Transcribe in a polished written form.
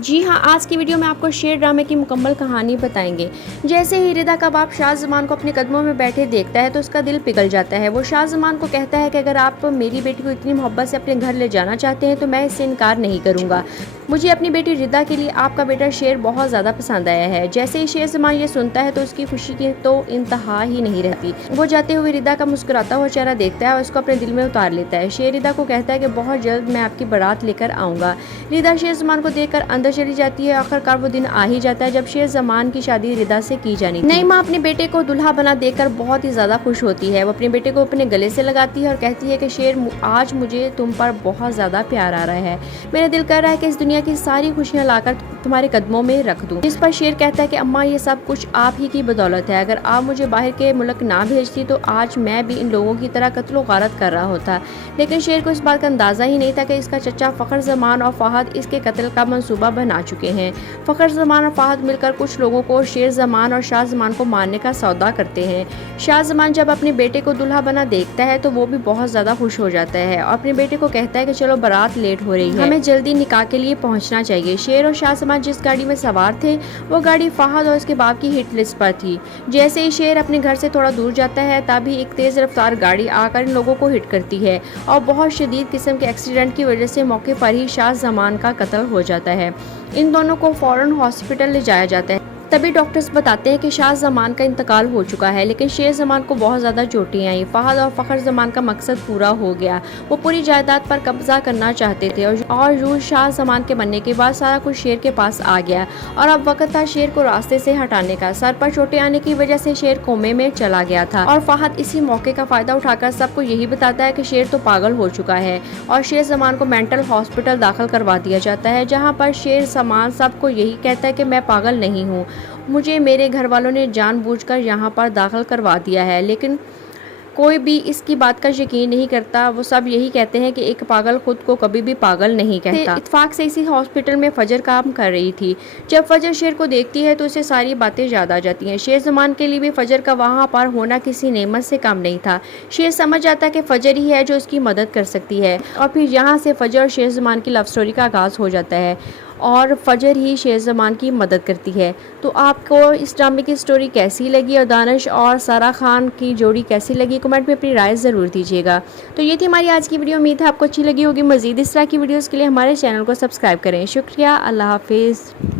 जी हाँ, आज की वीडियो में आपको शेर ड्रामे की मुकम्मल कहानी बताएंगे। जैसे ही रिदा का बाप शाहजमान को अपने कदमों में बैठे देखता है तो उसका दिल पिघल जाता है। वो शाहजमान को कहता है कि अगर आप मेरी बेटी को इतनी मोहब्बत से अपने घर ले जाना चाहते हैं तो मैं इससे इनकार नहीं करूँगा। मुझे अपनी बेटी रिदा के लिए आपका बेटा शेर बहुत ज़्यादा पसंद आया है। जैसे ही शाहजमान ये सुनता है तो उसकी खुशी की तो इंतहा ही नहीं रहती। वो जाते हुए रिदा का मुस्कुराता हुआ चेहरा देखता है और उसको अपने दिल में उतार लेता है। शेर रिदा को कहता है कि बहुत जल्द मैं आपकी बारात लेकर आऊँगा। रिदा शाहजमान को देखकर अंदर चली जाती है। आखिरकार वो दिन आ ही जाता है जब शाहजमान की शादी रिदा से की जानी थी। नई माँ अपने बेटे को दुल्हा बना देखकर बहुत ही ज्यादा खुश होती है। वो अपने बेटे को अपने गले से लगाती है और कहती है कि शेर, आज मुझे तुम पर बहुत ज्यादा प्यार आ रहा है। मेरा दिल कर रहा है कि इस दुनिया की सारी खुशियाँ लाकर तुम्हारे कदमों में रख दूं। इस पर शेर कहता है कि अम्मा, ये सब कुछ आप ही की बदौलत है। अगर आप मुझे बाहर के मुल्क ना भेजती तो आज मैं भी इन लोगों की तरह कत्लो गारत कर रहा होता। लेकिन शेर को इस बात का अंदाजा ही नहीं था कि इसका चचा फखर जमान और फहद इसके कत्ल का मंसूबा बना चुके हैं। फखर जमान और फहद मिलकर कुछ लोगों को शेर जमान और शाह जमान को मारने का सौदा करते हैं। शाह जमान जब अपने बेटे को दुल्हा बना देखता है तो वो भी बहुत ज्यादा खुश हो जाता है और अपने बेटे को कहता है कि चलो बारात लेट हो रही है, हमें जल्दी निकाह के लिए पहुंचना चाहिए। शेर और शाह जमान जिस गाड़ी में सवार थे वो गाड़ी फहद और उसके बाप की हिट लिस्ट पर थी। जैसे ही शेर अपने घर से थोड़ा दूर जाता है तभी एक तेज रफ्तार गाड़ी आकर इन लोगों को हिट करती है और बहुत शदीद किस्म के एक्सीडेंट की वजह से मौके पर ही शाह जमान का कत्ल हो जाता है। इन दोनों को फौरन हॉस्पिटल ले जाया जाता है। तभी डॉक्टर्स बताते हैं कि शाह जमान का इंतकाल हो चुका है, लेकिन शेर जमान को बहुत ज़्यादा चोटें आई। फहद और फखर जमान का मकसद पूरा हो गया। वो पूरी जायदाद पर कब्जा करना चाहते थे और यूं शाह जमान के बनने के बाद सारा कुछ शेर के पास आ गया और अब वक्त था शेर को रास्ते से हटाने का। सर पर चोटें आने की वजह से शेर कोमे में चला गया था और फहद इसी मौके का फायदा उठाकर सबको यही बताता है कि शेर तो पागल हो चुका है और शेर जमान को मेंटल हॉस्पिटल दाखिल करवा दिया जाता है, जहाँ पर शेर जमान सबको यही कहता है कि मैं पागल नहीं हूँ, मुझे मेरे घर वालों ने जानबूझकर यहाँ पर दाखिल करवा दिया है। लेकिन कोई भी इसकी बात का यकीन नहीं करता। वो सब यही कहते हैं कि एक पागल खुद को कभी भी पागल नहीं कहता। इत्तेफाक से इसी हॉस्पिटल में फजर काम कर रही थी। जब फजर शेर को देखती है तो उसे सारी बातें याद आ जाती हैं। शेर जमान के लिए भी फजर का वहाँ पर होना किसी नेमत से कम नहीं था। शेर समझ जाता है कि फजर ही है जो उसकी मदद कर सकती है और फिर यहाँ से फजर और शेर जमान की लव स्टोरी का आगाज़ हो जाता है और फजर ही शेर जमान की मदद करती है। तो आपको इस ड्रामे की स्टोरी कैसी लगी और दानिश और सारा खान की जोड़ी कैसी लगी, कमेंट में अपनी राय ज़रूर दीजिएगा। तो ये थी हमारी आज की वीडियो। उम्मीद है आपको अच्छी लगी होगी। मज़ीद इस तरह की वीडियोज़ के लिए हमारे चैनल को सब्सक्राइब करें। शुक्रिया। अल्लाह हाफिज़।